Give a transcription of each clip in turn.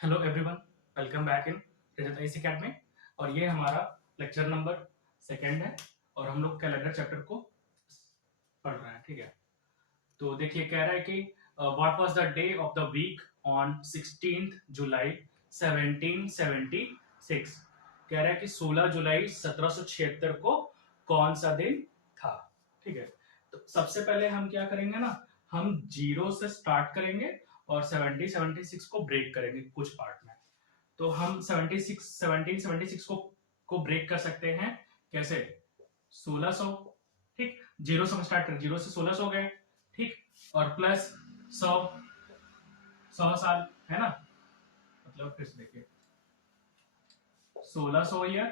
Hello everyone, welcome back in Rajat IC academy. और ये हमारा लेक्चर नंबर सेकंड है और हम लोग कैलेंडर चैप्टर को पढ़ रहे हैं। ठीक है, तो देखिए कह रहा है कि what was the day of the week on 16 जुलाई 1776। कह रहा है कि 16 जुलाई 1776 को कौन सा दिन था। ठीक है, तो सबसे पहले हम क्या करेंगे ना, हम जीरो से स्टार्ट करेंगे और 76 को ब्रेक करेंगे कुछ पार्ट में। तो हम 1776 को ब्रेक कर सकते हैं कैसे? 1600। ठीक, जीरो से स्टार्ट कर, जीरो से 1600 गए। ठीक, और प्लस 100, 100 साल है ना, मतलब फिर से देखिए 1600 ईयर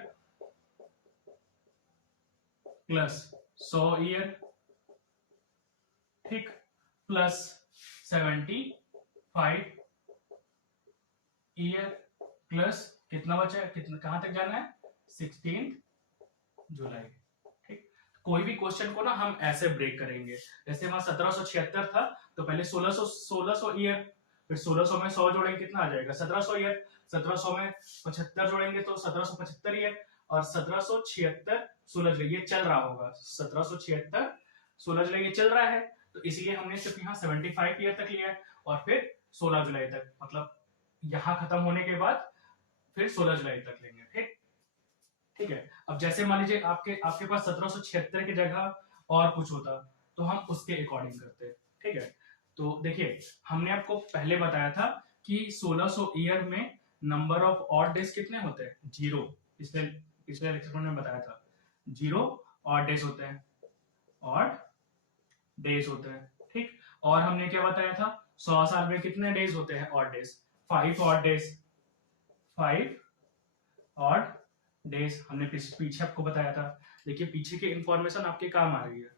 प्लस 100 ईयर। ठीक, प्लस 75 ईयर प्लस कितना बचा है, कितना कहां तक जाना है? 16 जुलाई। ठीक, कोई भी क्वेश्चन को ना हम ऐसे ब्रेक करेंगे। जैसे वहां 1776 था तो पहले 1600 ईयर, फिर 1600 में 100 जोड़ेंगे, कितना आ जाएगा? 1700 ईयर। 1700 में 75 जोड़ेंगे तो 1775 ईयर। और 1776 16 जुलाई ये चल रहा होगा, 1776 16 जुलाई ये चल रहा है, तो इसलिए हमने सिर्फ यहाँ 75 ईयर तक लिया है और फिर 16 जुलाई तक, मतलब यहाँ खत्म होने के बाद फिर 16 जुलाई तक लेंगे। ठीक, ठीक है। अब जैसे मान लीजिए आपके आपके पास 1776 की जगह और कुछ होता तो हम उसके अकॉर्डिंग करते। ठीक है, तो देखिए हमने आपको पहले बताया था कि 1600 ईयर में नंबर ऑफ ऑड डेज कितने होते हैं? जीरो। पिछले पिछले लेक्चर में बताया था जीरो ऑड डेज होते हैं, ऑड डेज होते हैं। ठीक, और हमने क्या बताया था? 100 साल में कितने डेज होते हैं odd days? 5 odd days, 5 odd days हमने पीछे आपको बताया था। देखिए पीछे की इंफॉर्मेशन आपके काम आ रही है।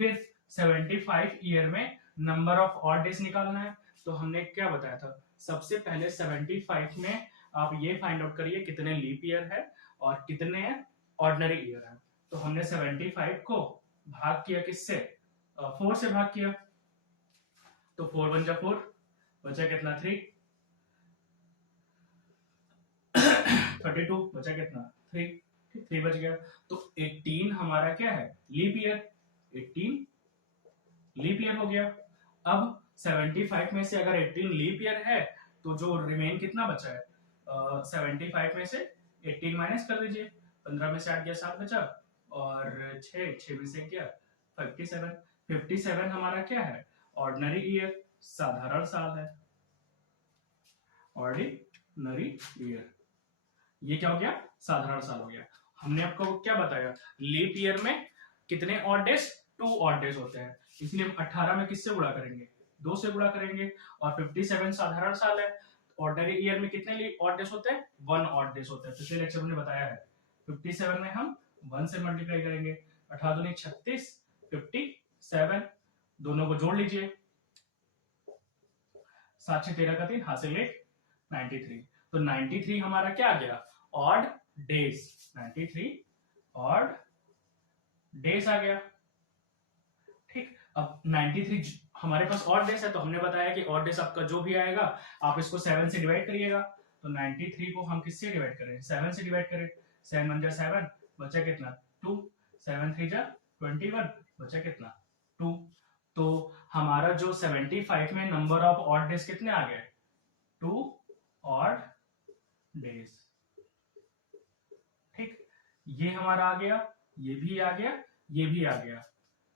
फिर 75 ईयर में नंबर ऑफ ऑड डेज निकालना है, तो हमने क्या बताया था? सबसे पहले 75 में आप ये फाइंड आउट करिए कितने लीप ईयर है और कितने ऑर्डिनरी ईयर है। तो हमने 75 को भाग किया किससे? 4 से भाग किया, तो 4 1 जा 4, बचा कितना? 3। 32 बचा कितना? 3। 3 बच गया, तो 18 हमारा क्या है? Leap year. 18 लीप ईयर हो गया। अब 75 में से अगर 18 लीप ईयर है तो जो रिमेन कितना बचा है? 75 में से 18 माइनस कर दीजिए, 15 में से 8 गया 7 बचा, और 6 में से क्या? 57। 57 हमारा क्या है? ऑर्डिनरी ईयर, साधारण साल है, ऑर्डिनरी ईयर। ये क्या हो गया? साधारण साल हो गया। हमने आपको क्या बताया? लीप ईयर में कितने ऑड डेज? 2 ऑड डेज होते हैं, इसलिए हम 18 में किससे गुणा करेंगे? 2 से गुणा करेंगे। और 57 साधारण साल है, ऑर्डिनरी ईयर में कितने ऑड डेज होते हैं? 1 ऑड डेज होते हैं। पिछले लेक्चर में बताया है 57 में हम 1 से मल्टीप्लाई करेंगे। 18 दूनी 36, 57 दोनों को जोड़ लीजिए, 7 6 13 का 3 हासिल 1 93। तो 93 हमारा क्या आ गया? Odd days. 93 ऑड डेज आ गया। ठीक, अब 93 हमारे पास ऑड डेज है, तो हमने बताया कि ऑड डेज आपका जो भी आएगा आप इसको 7 से डिवाइड करिएगा। तो 93 को हम किससे डिवाइड करें? 7 से डिवाइड करें। 7 1 जा 7, बचा कितना? 2। 7 3 जा 21, बचा कितना? 2। तो हमारा जो 75 में नंबर ऑफ ऑड डेज कितने आ गए? 2 ऑड डेज। ठीक, ये हमारा आ गया, ये भी आ गया, ये भी आ गया।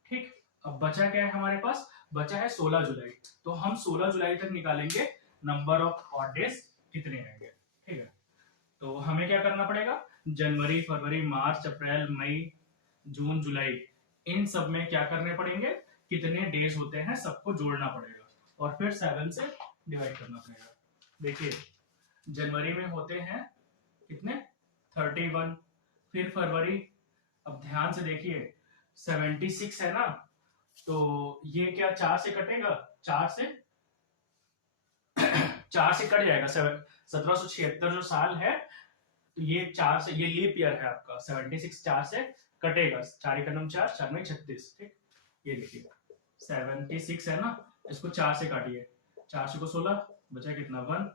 ठीक, अब बचा क्या है हमारे पास? बचा है 16 जुलाई। तो हम 16 जुलाई तक निकालेंगे नंबर ऑफ ऑड डेज कितने रहेंगे। ठीक है, तो हमें क्या करना पड़ेगा? जनवरी, फरवरी, मार्च, अप्रैल, मई, जून, जुलाई, इन सब में क्या करने पड़ेंगे? कितने डेज होते हैं सबको जोड़ना पड़ेगा और फिर 7 से डिवाइड करना पड़ेगा। देखिए जनवरी में होते हैं कितने? 31। फिर फरवरी, अब ध्यान से देखिए 76 है ना, तो ये क्या 4 से कटेगा? 4 से 4 से कट जाएगा। 1776 जो साल है, तो ये 4 से, ये लीप ईयर है आपका। 76 4 से कटेगा, 4 एकम 4, 4 में 36। ठीक, ये देखिए 76 है ना, इसको 4 से काटिए, 4 से को 16, बचा कितना? 1।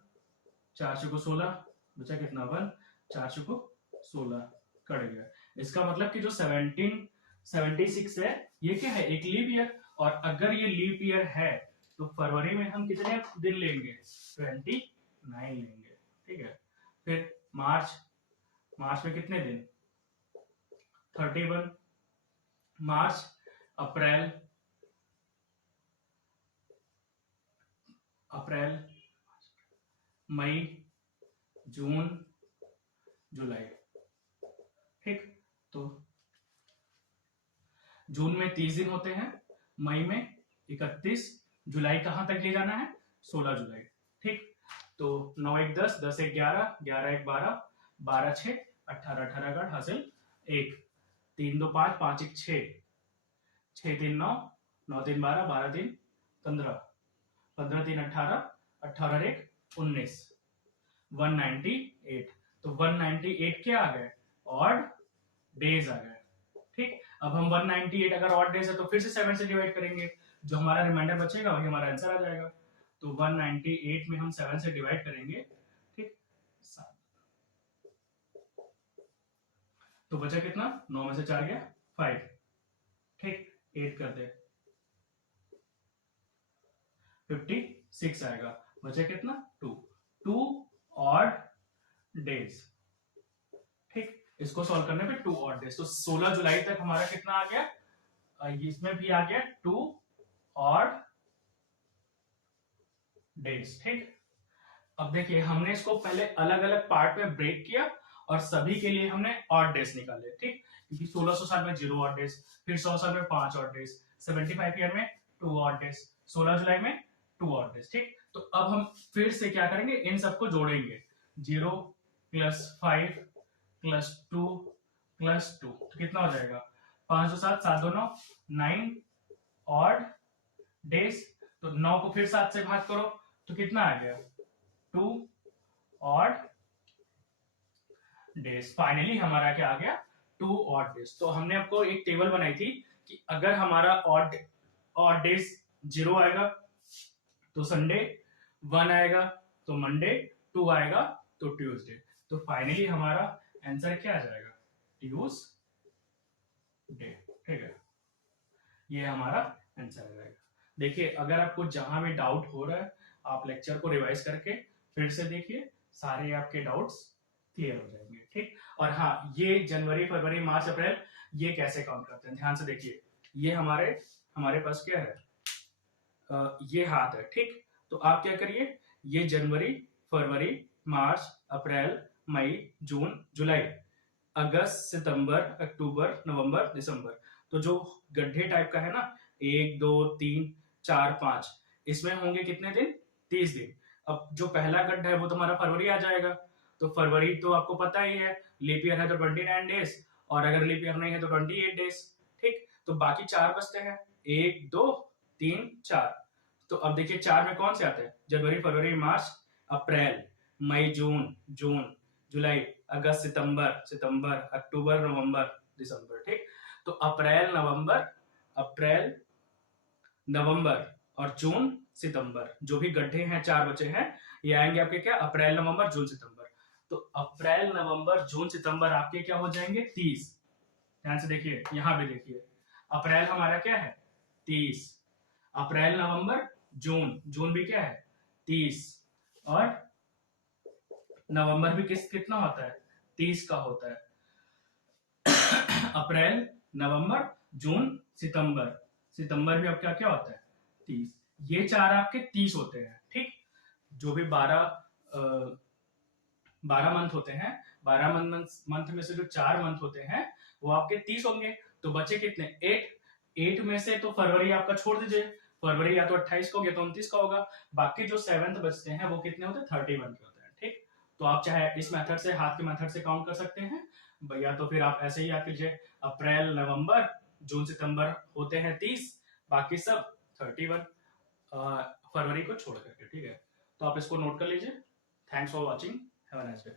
4 चुको 16, बचा कितना 1, 4 चुको 16 कट गया। इसका मतलब कि जो 1776 है ये क्या है, एक लीप ईयर, और अगर ये लीप ईयर है तो फरवरी में हम कितने दिन लेंगे, 29 लेंगे, ठीक है। फिर मार्च में कितने दिन, 31, मार्च, अप्रैल, मई, जून, जुलाई, ठीक। तो जून में 30 दिन होते हैं, मई में 31, जुलाई कहां तक ले जाना है, 16 जुलाई, ठीक। तो 9 1 10, 10 1 11, 11 1 12, 12 6 18, 18 का हासिल 1, 3 2 5, 5 1 6, 6 3 9, 9 3 12, 12 3 15, 15 3 18, 18 1 19, 198। तो 198 क्या आ गए, ऑड डेज आ गए, ठीक। अब हम 198 अगर ऑड डेज है तो फिर से 7 से डिवाइड करेंगे, जो हमारा रिमाइंडर बचेगा वही हमारा आंसर आ जाएगा। तो 198 में हम 7 से डिवाइड करेंगे, ठीक। तो बचा कितना, 9 में से 4 गया 5, ठीक। 8 कर दे 56 आएगा, बचा कितना 2 ऑड डेज, ठीक। इसको सॉल्व करने पे 2 ऑड डेज, तो 16 जुलाई तक हमारा कितना आ गया, इसमें भी आ गया 2 ऑड डेज, ठीक। अब देखिए हमने इसको पहले अलग अलग पार्ट में ब्रेक किया और सभी के लिए हमने ऑड डेज निकाले, ठीक। क्योंकि 1600 साल में 0 ऑड डेज, फिर 100 साल में 5 ऑड डेज, 75 ईयर में 2 ऑड डेज, 16 जुलाई में 2 ऑड डेज, ठीक। तो अब हम फिर से क्या करेंगे, इन सबको जोड़ेंगे, 0 + 5 + 2 + 2, तो कितना हो जाएगा, 5 2 7, 7 2 9, 9 ऑड डेज। तो 9 को फिर 7 से भाग करो तो कितना आ गया, 2 ऑड डेज। फाइनली हमारा क्या आ गया, 2 ऑड डेज। तो हमने आपको एक टेबल बनाई थी कि अगर हमारा ऑड डेज 0 आएगा तो संडे, 1 आएगा तो मंडे, 2 आएगा तो ट्यूसडे। तो फाइनली हमारा आंसर क्या आ जाएगा, ट्यूसडे, ठीक है। ये हमारा आंसर आ जाएगा। देखिए अगर आपको जहां भी डाउट हो रहा है आप लेक्चर को रिवाइज करके फिर से देखिए, सारे आपके डाउट्स क्लियर हो जाएंगे, ठीक। और हाँ, ये जनवरी फरवरी मार्च अप्रैल ये कैसे काउंट करते हैं, ध्यान से देखिए। ये हमारे पास क्या है, ये हाथ है, ठीक। तो आप क्या करिए, ये जनवरी फरवरी मार्च अप्रैल मई जून जुलाई अगस्त सितंबर अक्टूबर नवंबर दिसंबर, तो जो गड्ढे टाइप का है ना, 1 2 3 4 5, इसमें होंगे कितने दिन, 30 दिन। अब जो पहला गड्ढा है वो तुम्हारा फरवरी आ जाएगा, तो फरवरी तो आपको पता ही है, लीप ईयर है तो 29 डेज, और अगर लीप ईयर नहीं है तो 28 डेज, ठीक। तो बाकी 4 बचते हैं, 1 2 3 4। तो अब देखिए 4 में कौन से आते हैं, जनवरी फरवरी मार्च अप्रैल मई जून जुलाई अगस्त सितंबर अक्टूबर नवंबर दिसंबर, ठीक। तो अप्रैल नवंबर और जून सितंबर, जो भी गड्ढे हैं 4 बचे हैं, ये आएंगे आपके क्या, अप्रैल नवंबर जून सितंबर। तो अप्रैल नवंबर जून सितंबर आपके क्या हो जाएंगे, 30। ध्यान से देखिए, यहां पे देखिए, अप्रैल हमारा क्या है 30, अप्रैल नवंबर जून भी क्या है 30, और नवंबर भी कितना होता है, 30 का होता है। अप्रैल नवंबर जून सितंबर भी आपका क्या होता है 30। ये 4 आपके 30 होते हैं, ठीक। जो भी 12 मंथ होते हैं, 12 मंथ में से जो 4 मंथ होते हैं वो आपके 30 होंगे। तो बचे कितने, 8 में से तो फरवरी आपका छोड़ दीजिए, फरवरी या तो 28 का होगा या तो 29 का होगा। बाकी जो 7th बचते हैं वो कितने होते हैं, 31 के होते हैं, ठीक। तो आप चाहे इस मेथड से, हाथ के मेथड से काउंट कर सकते हैं, या तो फिर आप ऐसे ही याद कीजिए, अप्रैल नवंबर जून सितंबर होते हैं 30, बाकी सब 31 फरवरी को छोड़ करके, ठीक है। तो आप इसको नोट कर लीजिए। Thanks for watching, have a nice day.